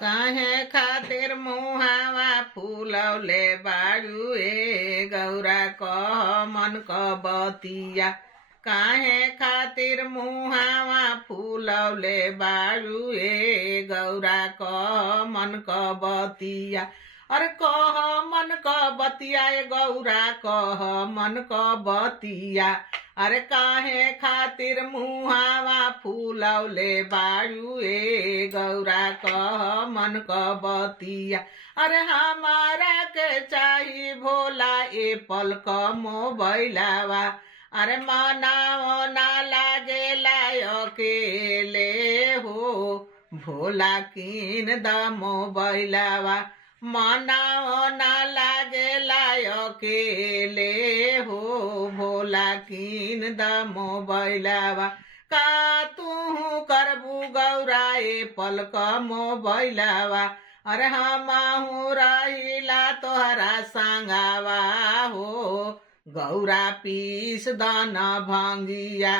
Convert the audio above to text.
काहे खातिर मुहावा फूलौले बारू ए गौरा कह मन क बतिया। काहे खातिर मुहावा फूलौले बारू ए गौरा कह मन क बतिया। अरे कह मन क बतिया ए गौरा कह मन क बतिया। अरे काहे खातिर मुहावा फूलौले बारू ए गौरा कह मन क बतिया। अरे हमारा के चाही भोला ए पल क मोबाइलावा। अरे मनाओ ना लागेला अकेले हो भोला कीन द मोबाइलावा। मनाओ ना लागेला अकेले हो भोला कीन द मोबाइलावा। का तू करबू गौरा ए पल क मोबाइलावा। अरे हमहू रहिला तोहरा संगावा हो गौरा पीस दाना भांगिया।